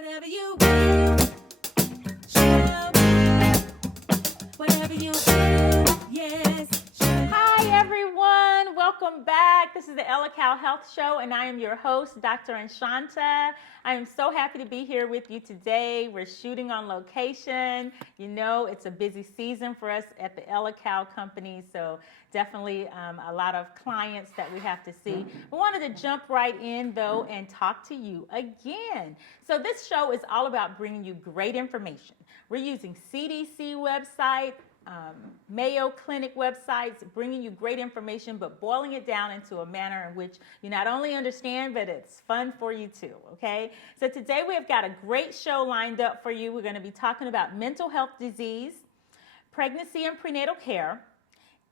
Whatever you do, show me. Whatever you do, yes. Hi, everyone. Welcome back. This is the Ellehcal Health Show, and I am your host, Dr. Enshanta. I am so happy to be here with you today. We're shooting on location. You know, it's a busy season for us at the Ellehcal Company, so definitely a lot of clients that we have to see. We wanted to jump right in, though, and talk to you again. So this show is all about bringing you great information. We're using CDC website, Mayo Clinic websites, bringing you great information, but boiling it down into a manner in which you not only understand, but it's fun for you too, okay? So today we have got a great show lined up for you. We're going to be talking about mental health disease, pregnancy and prenatal care,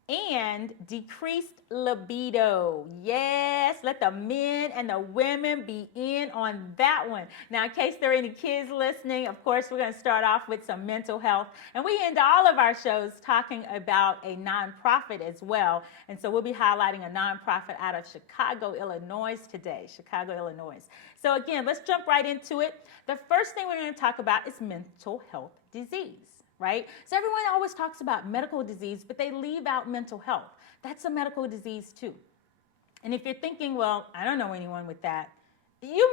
and decreased libido. Yes, let the men and the women be in on that one. Now, in case there are any kids listening, of course, we're going to start off with some mental health. And we end all of our shows talking about a nonprofit as well. And so we'll be highlighting a nonprofit out of Chicago, Illinois today. Chicago, Illinois. So again, let's jump right into it. The first thing we're going to talk about is mental health disease. Right? So everyone always talks about medical disease, but they leave out mental health. That's a medical disease too. And if you're thinking, well, I don't know anyone with that, you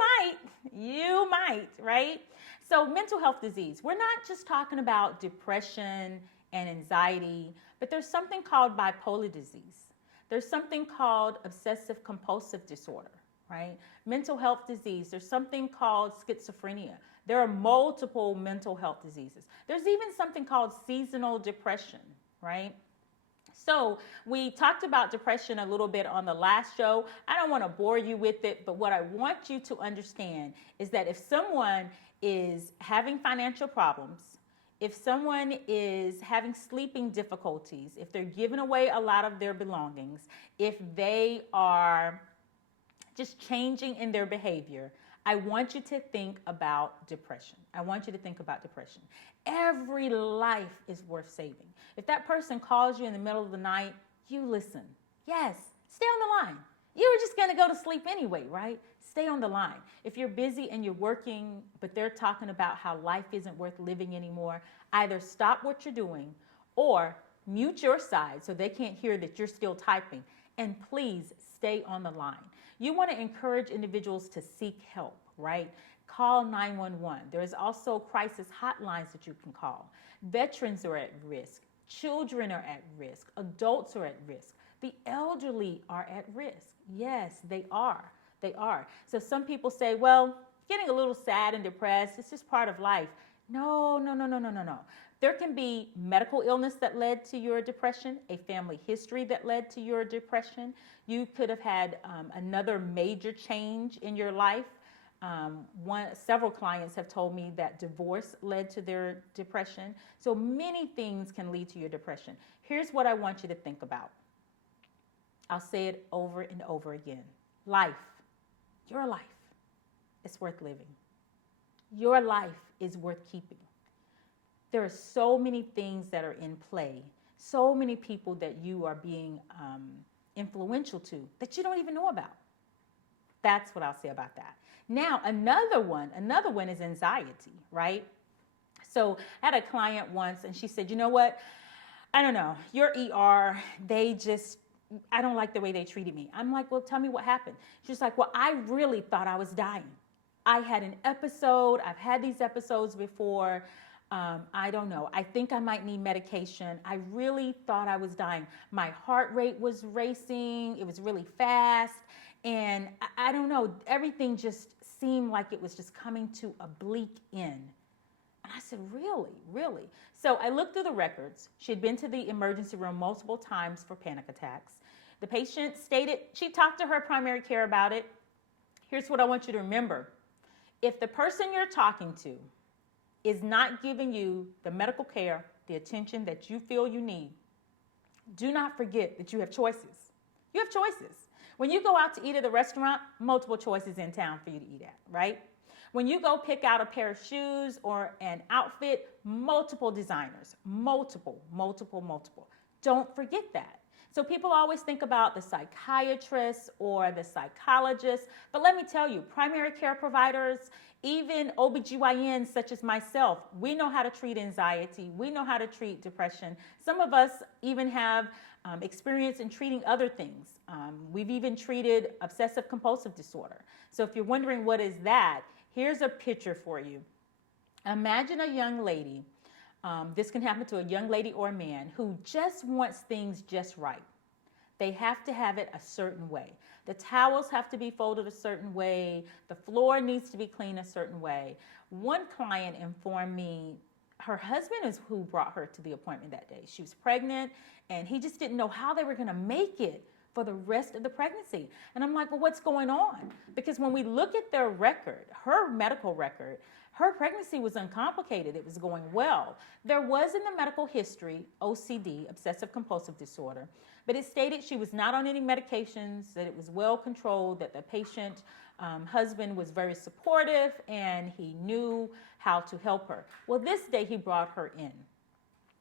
might, right? So mental health disease, we're not just talking about depression and anxiety, but there's something called bipolar disease. There's something called obsessive compulsive disorder, right? Mental health disease, there's something called schizophrenia. There are multiple mental health diseases. There's even something called seasonal depression, right? So we talked about depression a little bit on the last show. I don't want to bore you with it, but what I want you to understand is that if someone is having financial problems, if someone is having sleeping difficulties, if they're giving away a lot of their belongings, if they are just changing in their behavior, I want you to think about depression. I want you to think about depression. Every life is worth saving. If that person calls you in the middle of the night, you listen. Yes, stay on the line. You were just going to go to sleep anyway, right? Stay on the line. If you're busy and you're working, but they're talking about how life isn't worth living anymore, either stop what you're doing or mute your side so they can't hear that you're still typing. And please stay on the line. You want to encourage individuals to seek help, right? Call 911. There's also crisis hotlines that you can call. Veterans are at risk. Children are at risk. Adults are at risk. The elderly are at risk. Yes, they are. They are. So some people say, well, getting a little sad and depressed, it's just part of life. No. There can be medical illness that led to your depression, a family history that led to your depression. You could have had another major change in your life. Several clients have told me that divorce led to their depression. So many things can lead to your depression. Here's what I want you to think about. I'll say it over and over again. Life, your life, is worth living. Your life is worth keeping. There are so many things that are in play, so many people that you are being influential to that you don't even know about. That's what I'll say about that. Now, another one is anxiety, right? So I had a client once and she said, you know what? I don't know, your ER, I don't like the way they treated me. I'm like, well, tell me what happened. She's like, well, I really thought I was dying. I had an episode. I've had these episodes before. I don't know. I think I might need medication. I really thought I was dying. My heart rate was racing. It was really fast. And I don't know. Everything just seemed like it was just coming to a bleak end. And I said, really? So I looked through the records. She had been to the emergency room multiple times for panic attacks. The patient stated she talked to her primary care about it. Here's what I want you to remember. If the person you're talking to is not giving you the medical care, the attention that you feel you need, do not forget that you have choices. You have choices. When you go out to eat at a restaurant, multiple choices in town for you to eat at, right? When you go pick out a pair of shoes or an outfit, multiple designers, multiple. Don't forget that. So people always think about the psychiatrist or the psychologist, but let me tell you, primary care providers, even OBGYNs such as myself, we know how to treat anxiety. We know how to treat depression. Some of us even have experience in treating other things. We've even treated obsessive compulsive disorder. So if you're wondering what is that, here's a picture for you. Imagine a young lady. This can happen to a young lady or a man who just wants things just right. They have to have it a certain way. The towels have to be folded a certain way. The floor needs to be cleaned a certain way. One client informed me her husband is who brought her to the appointment that day. She was pregnant and he just didn't know how they were going to make it for the rest of the pregnancy. And I'm like, well, what's going on? Because when we look at their record, her medical record, her pregnancy was uncomplicated. It was going well. There was in the medical history OCD, obsessive compulsive disorder, but it stated she was not on any medications, that it was well controlled, that the patient husband was very supportive, and he knew how to help her. Well, this day he brought her in.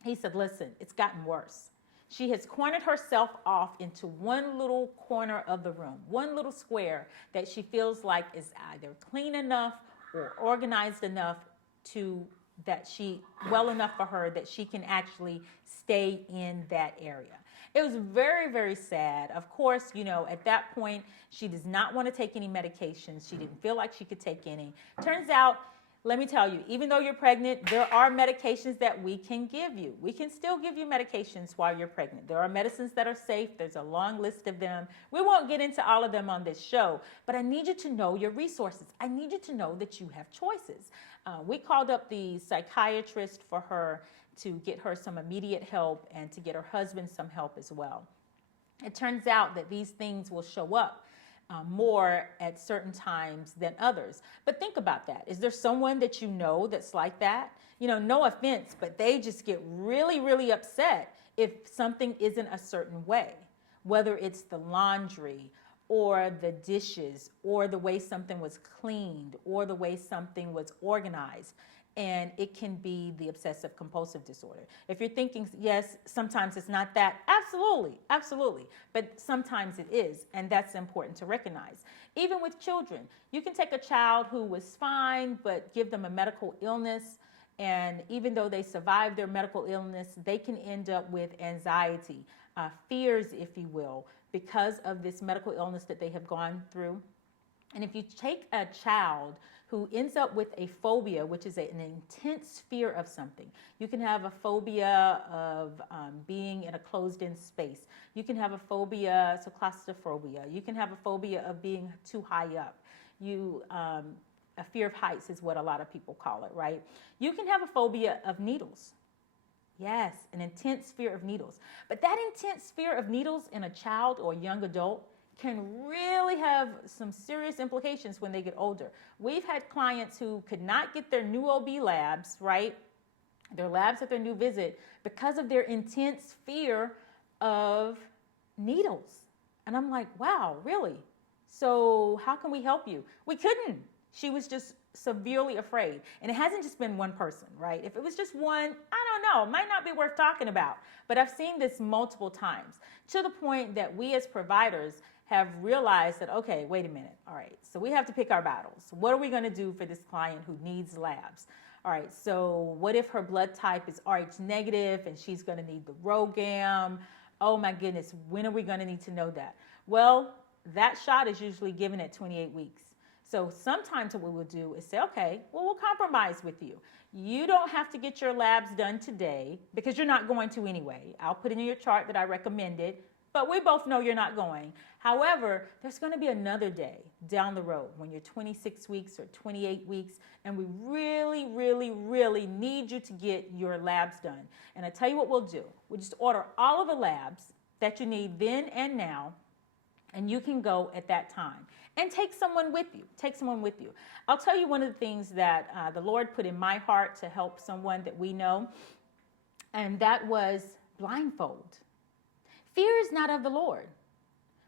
He said, listen, it's gotten worse. She has cornered herself off into one little corner of the room, one little square that she feels like is either clean enough or organized enough well enough for her that she can actually stay in that area. It was very, very sad. Of course, at that point, she does not want to take any medications. She didn't feel like she could take any. Turns out, let me tell you, even though you're pregnant, there are medications that we can give you. We can still give you medications while you're pregnant. There are medicines that are safe. There's a long list of them. We won't get into all of them on this show, but I need you to know your resources. I need you to know that you have choices. We called up the psychiatrist for her to get her some immediate help and to get her husband some help as well. It turns out that these things will show up more at certain times than others. But think about that. Is there someone that you know that's like that? No offense, but they just get really, really upset if something isn't a certain way, whether it's the laundry or the dishes or the way something was cleaned or the way something was organized. And it can be the obsessive compulsive disorder. If you're thinking, yes, sometimes it's not that, absolutely, absolutely. But sometimes it is, and that's important to recognize. Even with children, you can take a child who was fine, but give them a medical illness, and even though they survive their medical illness, they can end up with anxiety, fears, if you will, because of this medical illness that they have gone through. And if you take a child who ends up with a phobia, which is an intense fear of something. You can have a phobia of being in a closed-in space. You can have a phobia, so claustrophobia. You can have a phobia of being too high up. A fear of heights is what a lot of people call it, right? You can have a phobia of needles. Yes, an intense fear of needles. But that intense fear of needles in a child or young adult can really have some serious implications when they get older. We've had clients who could not get their new OB labs, right? Their labs at their new visit because of their intense fear of needles. And I'm like, wow, really? So how can we help you? We couldn't. She was just severely afraid. And it hasn't just been one person, right? If it was just one, I don't know, it might not be worth talking about. But I've seen this multiple times to the point that we as providers have realized that, okay, wait a minute. All right, so we have to pick our battles. What are we going to do for this client who needs labs? All right, so what if her blood type is Rh negative and she's going to need the RhoGAM? Oh my goodness, when are we going to need to know that? Well, that shot is usually given at 28 weeks. So sometimes what we will do is say, okay, well, we'll compromise with you. You don't have to get your labs done today because you're not going to anyway. I'll put it in your chart that I recommended, but we both know you're not going. However, there's going to be another day down the road when you're 26 weeks or 28 weeks, and we really, really, really need you to get your labs done. And I tell you what we'll do. We'll just order all of the labs that you need then and now, and you can go at that time. And take someone with you. Take someone with you. I'll tell you one of the things that the Lord put in my heart to help someone that we know, and that was blindfold. Fear is not of the Lord.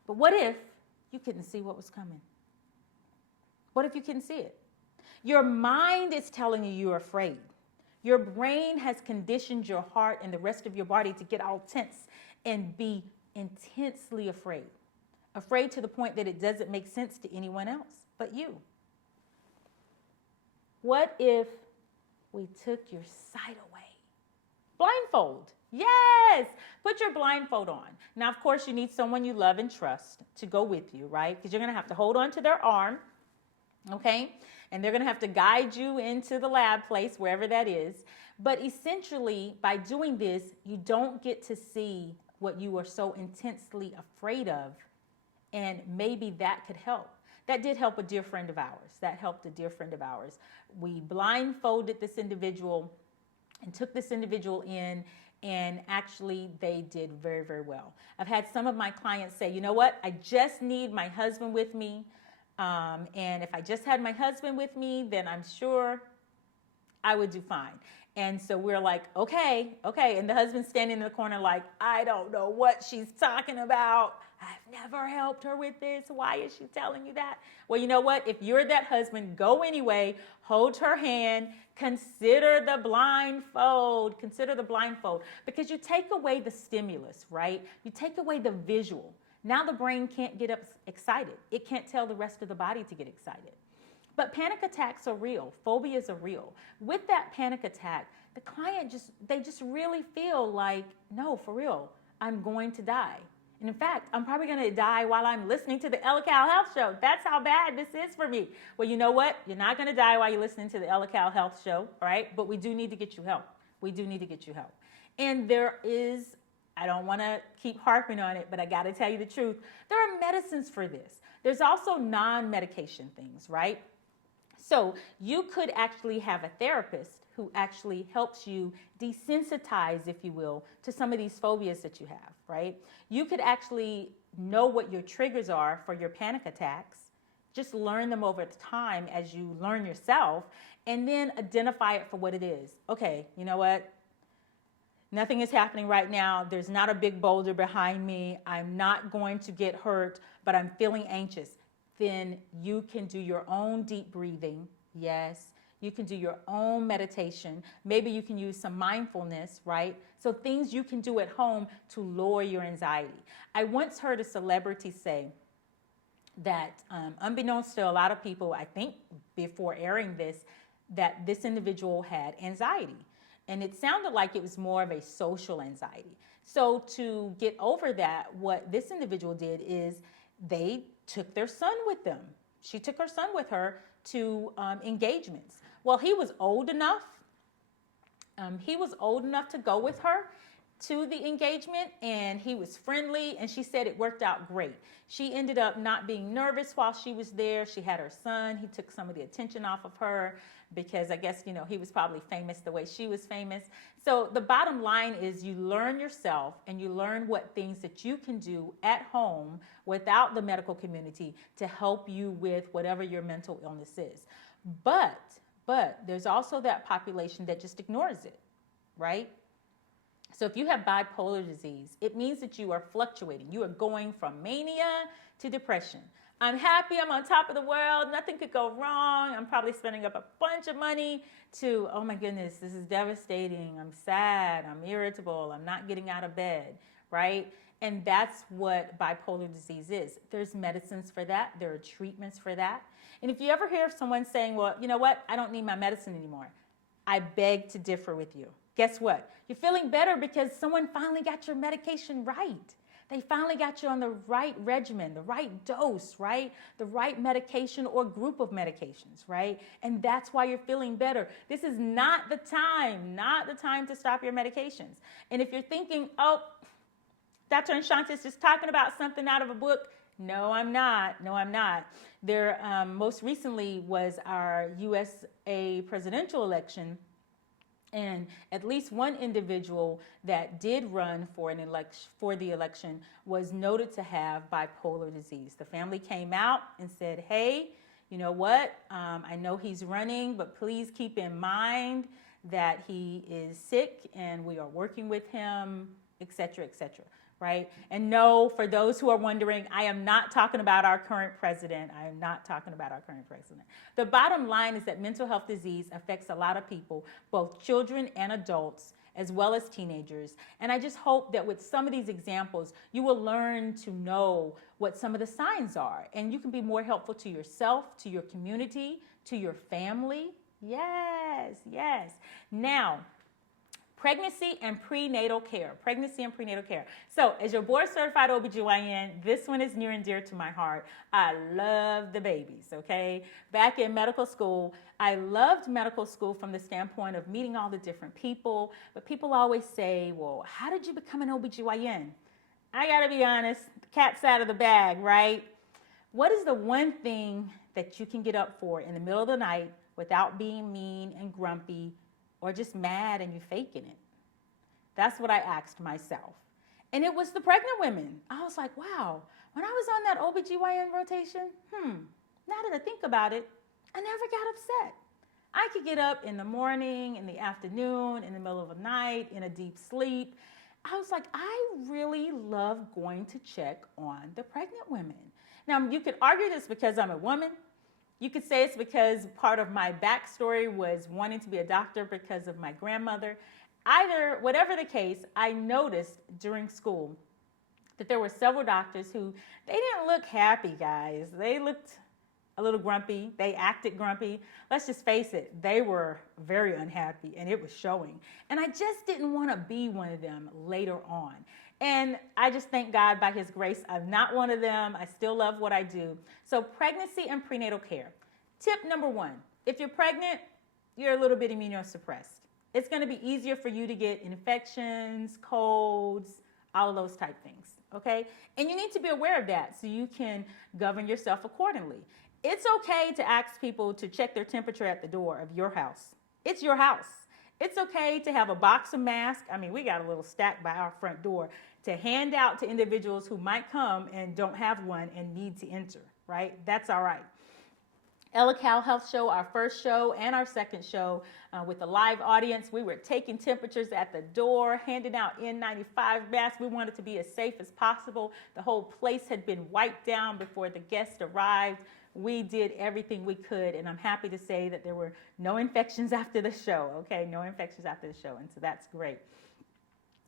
But what if you couldn't see what was coming? What if you couldn't see it? Your mind is telling you you're afraid. Your brain has conditioned your heart and the rest of your body to get all tense and be intensely afraid. Afraid to the point that it doesn't make sense to anyone else but you. What if we took your sight away? Blindfold. Yes. Put your blindfold on. Now, of course, you need someone you love and trust to go with you, right? Because you're going to have to hold on to their arm, okay? And they're going to have to guide you into the lab place, wherever that is. But essentially, by doing this, you don't get to see what you are so intensely afraid of. And maybe that could help. That did help a dear friend of ours. That helped a dear friend of ours. We blindfolded this individual and took this individual in, and actually they did very, very well. I've had some of my clients say, you know what, I just need my husband with me. And if I just had my husband with me, then I'm sure I would do fine. And so we're like, okay. And the husband's standing in the corner like, I don't know what she's talking about. I've never helped her with this. Why is she telling you that? Well, you know what? If you're that husband, go anyway. Hold her hand. Consider the blindfold. Consider the blindfold. Because you take away the stimulus, right? You take away the visual. Now the brain can't get excited. It can't tell the rest of the body to get excited. But panic attacks are real. Phobias are real. With that panic attack, the client they just really feel like, no, for real, I'm going to die. And in fact, I'm probably going to die while I'm listening to the Ellehcal Health Show. That's how bad this is for me. Well, you know what? You're not going to die while you're listening to the Ellehcal Health Show, all right? But we do need to get you help. We do need to get you help. And there is, I don't want to keep harping on it, but I got to tell you the truth. There are medicines for this. There's also non-medication things, right? So you could actually have a therapist who actually helps you desensitize, if you will, to some of these phobias that you have, right? You could actually know what your triggers are for your panic attacks, just learn them over time as you learn yourself, and then identify it for what it is. Okay, you know what? Nothing is happening right now. There's not a big boulder behind me. I'm not going to get hurt, but I'm feeling anxious. Then you can do your own deep breathing. Yes. You can do your own meditation. Maybe you can use some mindfulness, right? So things you can do at home to lower your anxiety. I once heard a celebrity say that, unbeknownst to a lot of people, I think before airing this, that this individual had anxiety. And it sounded like it was more of a social anxiety. So to get over that, what this individual did is they took their son with them. She took her son with her to engagements. Well, he was old enough. He was old enough to go with her to the engagement, and he was friendly, and she said it worked out great. She ended up not being nervous while she was there. She had her son. He took some of the attention off of her because I guess, he was probably famous the way she was famous. So the bottom line is you learn yourself and you learn what things that you can do at home without the medical community to help you with whatever your mental illness is. But there's also that population that just ignores it, right? So if you have bipolar disease, it means that you are fluctuating. You are going from mania to depression. I'm happy, I'm on top of the world, nothing could go wrong. I'm probably spending up a bunch of money to, oh my goodness, this is devastating. I'm sad, I'm irritable, I'm not getting out of bed, right? And that's what bipolar disease is. There's medicines for that. There are treatments for that. And if you ever hear of someone saying, well, you know what, I don't need my medicine anymore, I beg to differ with you. Guess what? You're feeling better because someone finally got your medication right. They finally got you on the right regimen, the right dose, right? The right medication or group of medications, right? And that's why you're feeling better. This is not the time to stop your medications. And if you're thinking, oh, Dr. Enshanta is just talking about something out of a book, no, I'm not. There, most recently was our USA presidential election. And at least one individual that did run for the election was noted to have bipolar disease. The family came out and said, hey, you know what? I know he's running, but please keep in mind that he is sick and we are working with him, et cetera, et cetera. right? And no, for those who are wondering, I am not talking about our current president. I am not talking about our current president. The bottom line is that mental health disease affects a lot of people, both children and adults, as well as teenagers. And I just hope that with some of these examples, you will learn to know what some of the signs are. And you can be more helpful to yourself, to your community, to your family. Yes, yes. Now, pregnancy and prenatal care. Pregnancy and prenatal care. So, as your board certified OBGYN, this one is near and dear to my heart. I love the babies, okay? Back in medical school, I loved medical school from the standpoint of meeting all the different people. But people always say, well, how did you become an OBGYN? I gotta be honest, the cat's out of the bag, right? What is the one thing that you can get up for in the middle of the night without being mean and grumpy or just mad and you faking it? That's what I asked myself. And it was the pregnant women. I was like, wow, when I was on that OBGYN rotation, now that I think about it, I never got upset. I could get up in the morning, in the afternoon, in the middle of the night, in a deep sleep. I was like, I really love going to check on the pregnant women. Now, you could argue this because I'm a woman. You could say it's because part of my backstory was wanting to be a doctor because of my grandmother. Either, whatever the case, I noticed during school that there were several doctors who, they didn't look happy, guys. They looked a little grumpy. They acted grumpy. Let's just face it, they were very unhappy and it was showing. And I just didn't want to be one of them later on. And I just thank God by his grace, I'm not one of them. I still love what I do. So pregnancy and prenatal care. Tip number one, if you're pregnant, you're a little bit immunosuppressed. It's going to be easier for you to get infections, colds, all of those type things, okay? And you need to be aware of that so you can govern yourself accordingly. It's okay to ask people to check their temperature at the door of your house. It's your house. It's okay to have a box of masks. I mean, we got a little stack by our front door to hand out to individuals who might come and don't have one and need to enter, right? That's all right. Ellehcal Health show, our first show and our second show with a live audience. We were taking temperatures at the door, handing out N95 masks. We wanted to be as safe as possible. The whole place had been wiped down before the guests arrived. We did everything we could, and I'm happy to say that there were no infections after the show, okay? No infections after the show, and so that's great.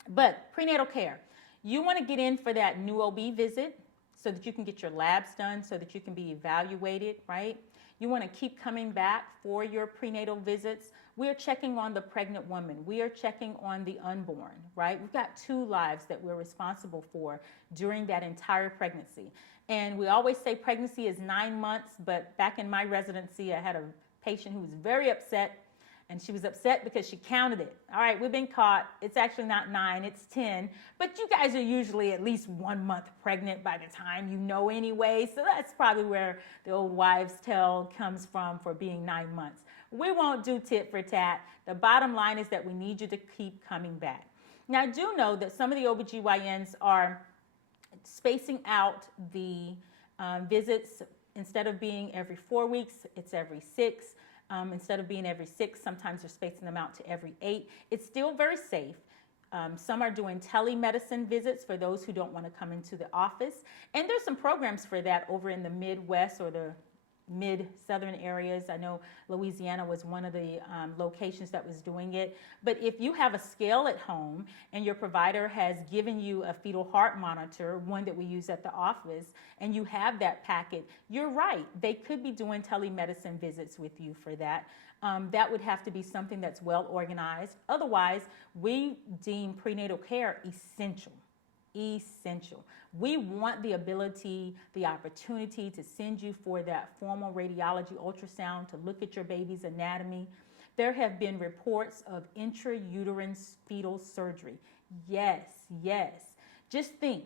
But prenatal care, you want to get in for that new OB visit so that you can get your labs done, so that you can be evaluated, right? You want to keep coming back for your prenatal visits. We are checking on the pregnant woman. We are checking on the unborn, right? We've got 2 lives that we're responsible for during that entire pregnancy. And we always say pregnancy is 9 months, but back in my residency, I had a patient who was very upset, and she was upset because she counted it. All right, we've been caught. It's actually not 9, it's 10. But you guys are usually at least 1 month pregnant by the time you know anyway. So that's probably where the old wives' tale comes from for being 9 months. We won't do tit for tat. The bottom line is that we need you to keep coming back. Now, I do know that some of the OBGYNs are spacing out the visits. Instead of being every 4 weeks, it's every 6. Instead of being every 6, sometimes they're spacing them out to every 8. It's still very safe. Some are doing telemedicine visits for those who don't want to come into the office. And there's some programs for that over in the Midwest or the mid-southern areas. I know Louisiana was one of the locations that was doing it. But if you have a scale at home and your provider has given you a fetal heart monitor, one that we use at the office, and you have that packet, you're right. They could be doing telemedicine visits with you for that. That would have to be something that's well organized. Otherwise, we deem prenatal care essential. Essential. We want the ability, the opportunity to send you for that formal radiology ultrasound to look at your baby's anatomy. There have been reports of intrauterine fetal surgery. Yes, yes. Just think,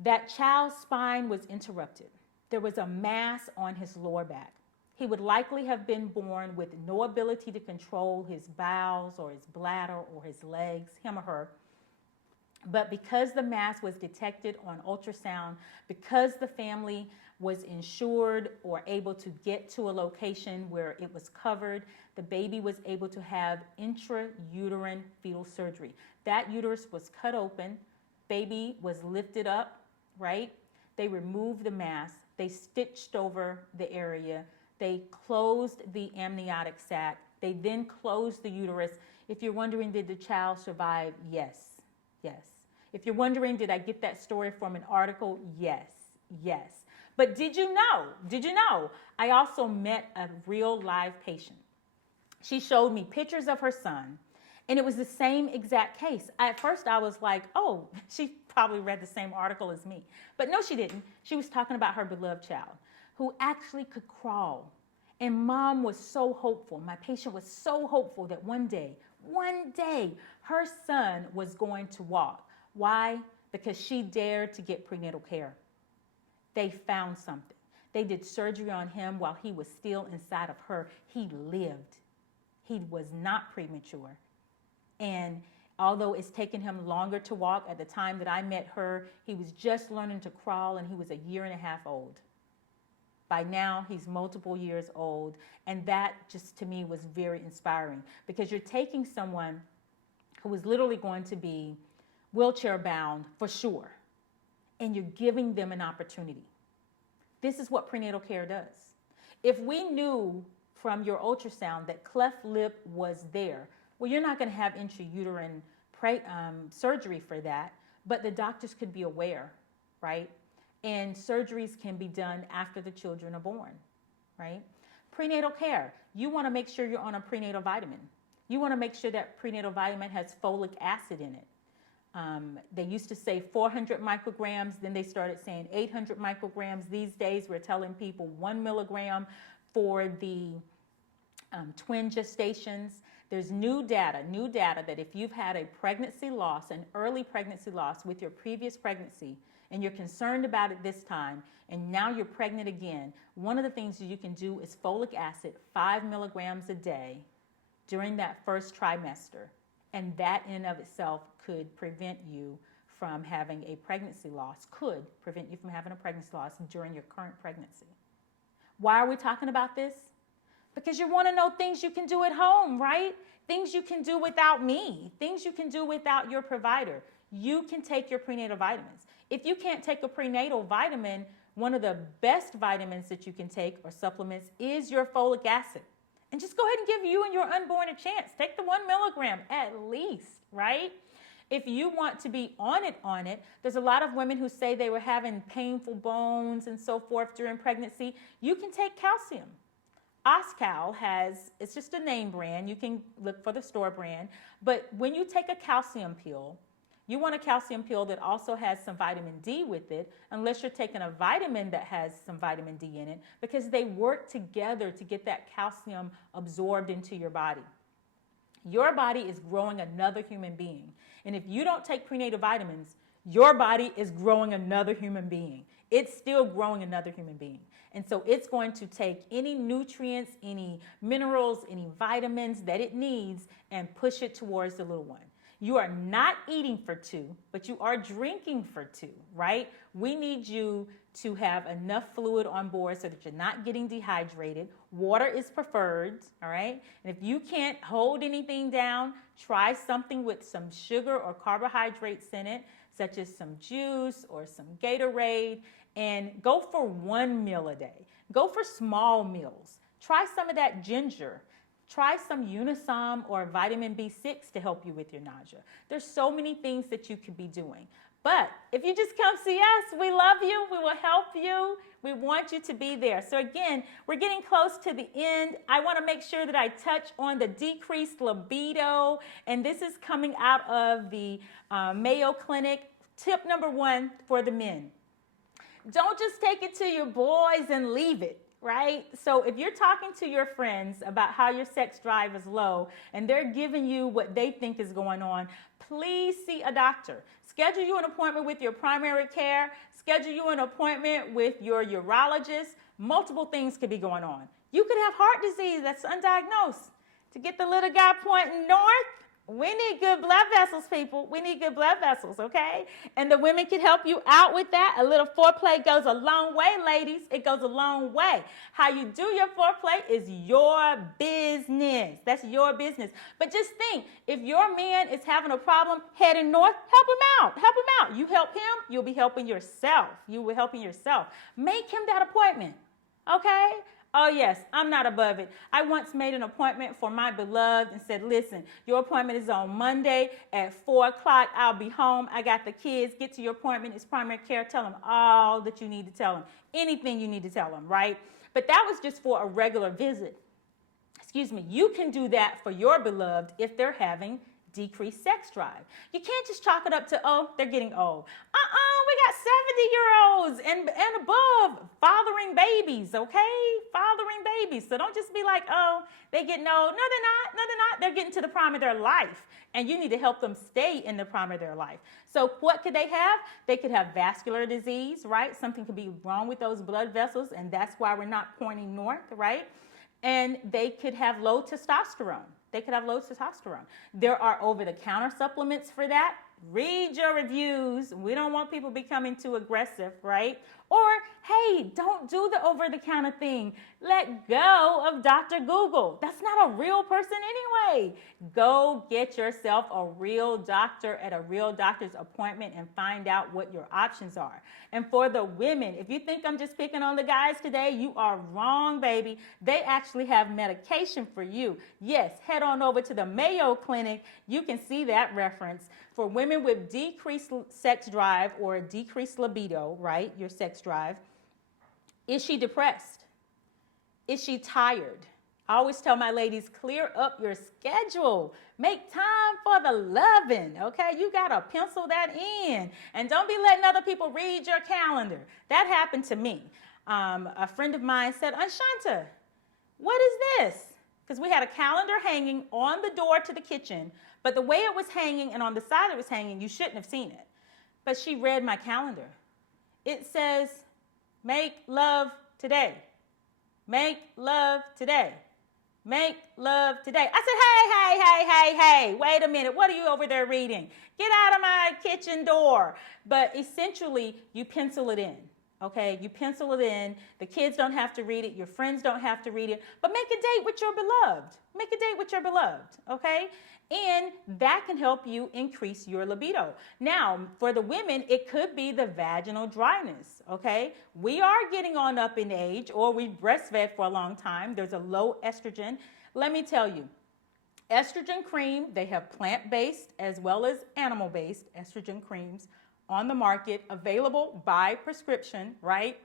that child's spine was interrupted. There was a mass on his lower back. He would likely have been born with no ability to control his bowels or his bladder or his legs, him or her. But because the mass was detected on ultrasound, because the family was insured or able to get to a location where it was covered, the baby was able to have intrauterine fetal surgery. That uterus was cut open. baby was lifted up, right? They removed the mass, they stitched over the area, they closed the amniotic sac, they then closed the uterus. If you're wondering, did the child survive? Yes, yes. If you're wondering, did I get that story from an article? Yes, yes. But did you know, I also met a real live patient. She showed me pictures of her son, and it was the same exact case. At first, I was like, oh, she probably read the same article as me. But no, she didn't. She was talking about her beloved child who actually could crawl. And mom was so hopeful. My patient was so hopeful that one day, her son was going to walk. Why? Because she dared to get prenatal care. They found something. They did surgery on him while he was still inside of her. He lived. He was not premature. And although it's taken him longer to walk, at the time that I met her, he was just learning to crawl and he was 1.5 years old. By now, he's multiple years old. And that just to me was very inspiring, because you're taking someone who was literally going to be wheelchair bound for sure, and you're giving them an opportunity. This is what prenatal care does. If we knew from your ultrasound that cleft lip was there, well, you're not going to have intrauterine surgery for that, but the doctors could be aware, right? And surgeries can be done after the children are born, right? Prenatal care, you want to make sure you're on a prenatal vitamin. You want to make sure that prenatal vitamin has folic acid in it. They used to say 400 micrograms, then they started saying 800 micrograms. These days, we're telling people 1 milligram for the twin gestations. There's new data that if you've had a pregnancy loss, an early pregnancy loss with your previous pregnancy, and you're concerned about it this time, and now you're pregnant again, one of the things that you can do is folic acid, 5 milligrams a day during that first trimester. And that in and of itself could prevent you from having a pregnancy loss, could prevent you from having a pregnancy loss during your current pregnancy. Why are we talking about this? Because you want to know things you can do at home, right? Things you can do without me, things you can do without your provider. You can take your prenatal vitamins. If you can't take a prenatal vitamin, one of the best vitamins that you can take or supplements is your folic acid. And just go ahead and give you and your unborn a chance. Take the 1 milligram at least, right? If you want to be on it, there's a lot of women who say they were having painful bones and so forth during pregnancy. You can take calcium. Ellehcal has, it's just a name brand. You can look for the store brand. But when you take a calcium pill, you want a calcium pill that also has some vitamin D with it, unless you're taking a vitamin that has some vitamin D in it, because they work together to get that calcium absorbed into your body. Your body is growing another human being. And if you don't take prenatal vitamins, your body is growing another human being. It's still growing another human being. And so it's going to take any nutrients, any minerals, any vitamins that it needs and push it towards the little one. You are not eating for 2, but you are drinking for 2, right? We need you to have enough fluid on board so that you're not getting dehydrated. Water is preferred, all right? And if you can't hold anything down, try something with some sugar or carbohydrates in it, such as some juice or some Gatorade, and go for 1 meal a day. Go for small meals. Try some of that ginger. Try some Unisom or vitamin B6 to help you with your nausea. There's so many things that you could be doing. But if you just come see us, we love you. We will help you. We want you to be there. So again, we're getting close to the end. I want to make sure that I touch on the decreased libido. And this is coming out of the Mayo Clinic. Tip number 1 for the men. Don't just take it to your boys and leave it. Right? So if you're talking to your friends about how your sex drive is low and they're giving you what they think is going on, please see a doctor. Schedule you an appointment with your primary care. Schedule you an appointment with your urologist. Multiple things could be going on. You could have heart disease that's undiagnosed. To get the little guy pointing north, We need good blood vessels, people. We need good blood vessels, okay? And the women can help you out with that. A little foreplay goes a long way, ladies. It goes a long way. How you do your foreplay is your business. That's your business. But just think, if your man is having a problem heading north, help him out. Help him out. You help him, you'll be helping yourself. You will be helping yourself. Make him that appointment, okay? Oh, yes, I'm not above it. I once made an appointment for my beloved and said, listen, your appointment is on Monday at 4 o'clock. I'll be home. I got the kids. Get to your appointment. It's primary care. Tell them all that you need to tell them. Anything you need to tell them, right? But that was just for a regular visit. Excuse me. You can do that for your beloved if they're having decreased sex drive. You can't just chalk it up to, oh, they're getting old. We got 70-year-olds and above fathering babies, okay? Fathering babies. So don't just be like, oh, they getting old. No, they're not. No, they're not. They're getting to the prime of their life. And you need to help them stay in the prime of their life. So what could they have? They could have vascular disease, right? Something could be wrong with those blood vessels, and that's why we're not pointing north, right? And they could have low testosterone. There are over-the-counter supplements for that. Read your reviews. We don't want people becoming too aggressive, right? Or, hey, don't do the over-the-counter thing. Let go of Dr. Google. That's not a real person anyway. Go get yourself a real doctor at a real doctor's appointment and find out what your options are. And for the women, if you think I'm just picking on the guys today, you are wrong, baby. They actually have medication for you. Yes, head on over to the Mayo Clinic. You can see that reference. For women with decreased sex drive or decreased libido, right, your sex drive, is she depressed? Is she tired? I always tell my ladies, clear up your schedule. Make time for the loving, okay? You got to pencil that in. And don't be letting other people read your calendar. That happened to me. A friend of mine said, Anshanta, what is this? Because we had a calendar hanging on the door to the kitchen, but the way it was hanging and on the side it was hanging, you shouldn't have seen it. But she read my calendar. It says, make love today. Make love today. Make love today. I said, hey, wait a minute. What are you over there reading? Get out of my kitchen door. But essentially, you pencil it in. Okay, you pencil it in. The kids don't have to read it. Your friends don't have to read it. But make a date with your beloved. Make a date with your beloved, okay? And that can help you increase your libido. Now, for the women, it could be the vaginal dryness, okay? We are getting on up in age, or we breastfed for a long time. There's a low estrogen. Let me tell you, estrogen cream, they have plant-based as well as animal-based estrogen creams on the market, available by prescription, right?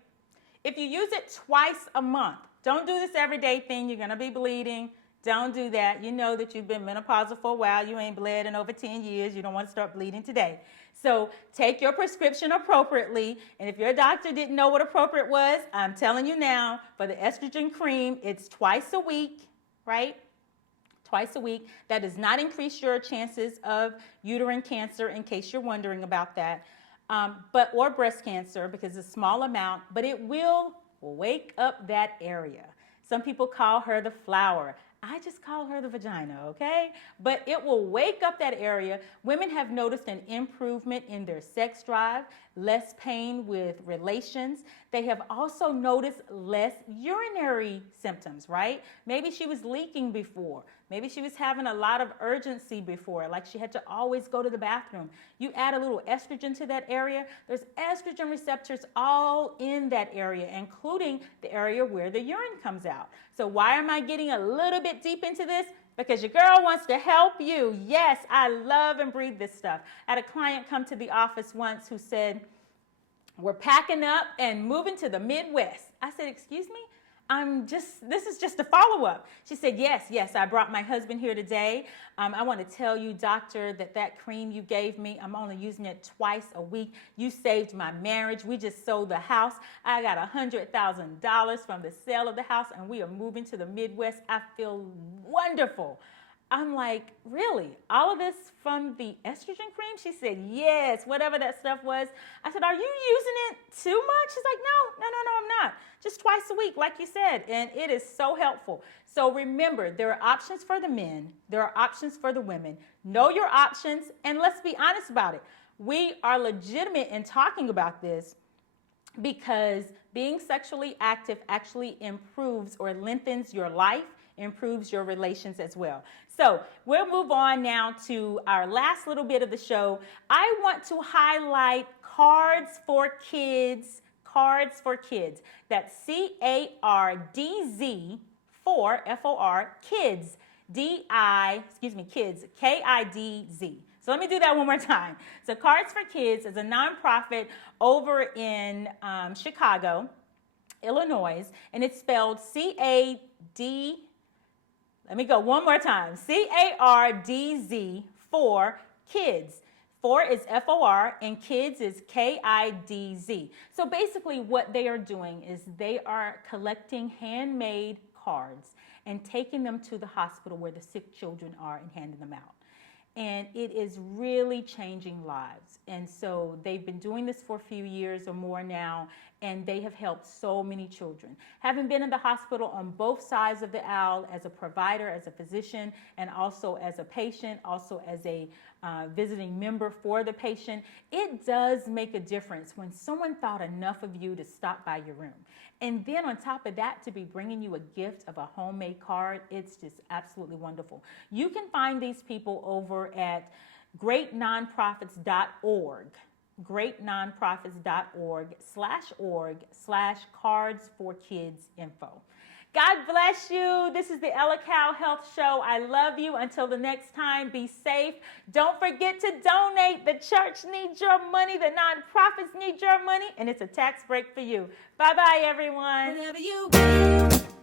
If you use it twice a month, don't do this everyday thing. You're going to be bleeding. Don't do that. You know that you've been menopausal for a while. You ain't bled in over 10 years. You don't want to start bleeding today. So take your prescription appropriately. And if your doctor didn't know what appropriate was, I'm telling you now, for the estrogen cream, it's twice a week, right? Twice a week. That does not increase your chances of uterine cancer, in case you're wondering about that, or breast cancer, because it's a small amount, but it will wake up that area. Some people call her the flower. I just call her the vagina, okay? But it will wake up that area. Women have noticed an improvement in their sex drive, less pain with relations. They have also noticed less urinary symptoms, right? Maybe she was leaking before. Maybe she was having a lot of urgency before, like she had to always go to the bathroom. You add a little estrogen to that area, there's estrogen receptors all in that area, including the area where the urine comes out. So why am I getting a little bit deep into this? Because your girl wants to help you. Yes, I love and breathe this stuff. I had a client come to the office once who said, we're packing up and moving to the Midwest. I said, excuse me? This is just a follow-up. She said, yes, I brought my husband here today. I want to tell you, doctor, that cream you gave me, I'm only using it twice a week. You saved my marriage. We just sold the house. I got $100,000 from the sale of the house, and we are moving to the Midwest. I feel wonderful. I'm like, really? All of this from the estrogen cream? She said, yes, whatever that stuff was. I said, are you using it too much? She's like, no, I'm not. Just twice a week, like you said. And it is so helpful. So remember, there are options for the men. There are options for the women. Know your options. And let's be honest about it. We are legitimate in talking about this because being sexually active actually improves or lengthens your life, improves your relations as well. So we'll move on now to our last little bit of the show. I want to highlight Cards for Kids. Cards for Kids. That's CARDZ for FOR Kids. Kids, KIDZ. So let me do that one more time. So Cards for Kids is a nonprofit over in Chicago, Illinois, and it's spelled C-A-D. Let me go one more time. CARDZ for Kids. For is FOR and kids is KIDZ. So basically what they are doing is they are collecting handmade cards and taking them to the hospital where the sick children are and handing them out. And it is really changing lives. And so they've been doing this for a few years or more now, and they have helped so many children. Having been in the hospital on both sides of the aisle as a provider, as a physician, and also as a patient, also as a visiting member for the patient, it does make a difference when someone thought enough of you to stop by your room. And then on top of that, to be bringing you a gift of a homemade card, it's just absolutely wonderful. You can find these people over at greatnonprofits.org, greatnonprofits.org/cards4kids info. God bless you. This is the Ellehcal Health Show. I love you. Until the next time, be safe. Don't forget to donate. The church needs your money. The nonprofits need your money. And it's a tax break for you. Bye-bye, everyone. Whatever you will.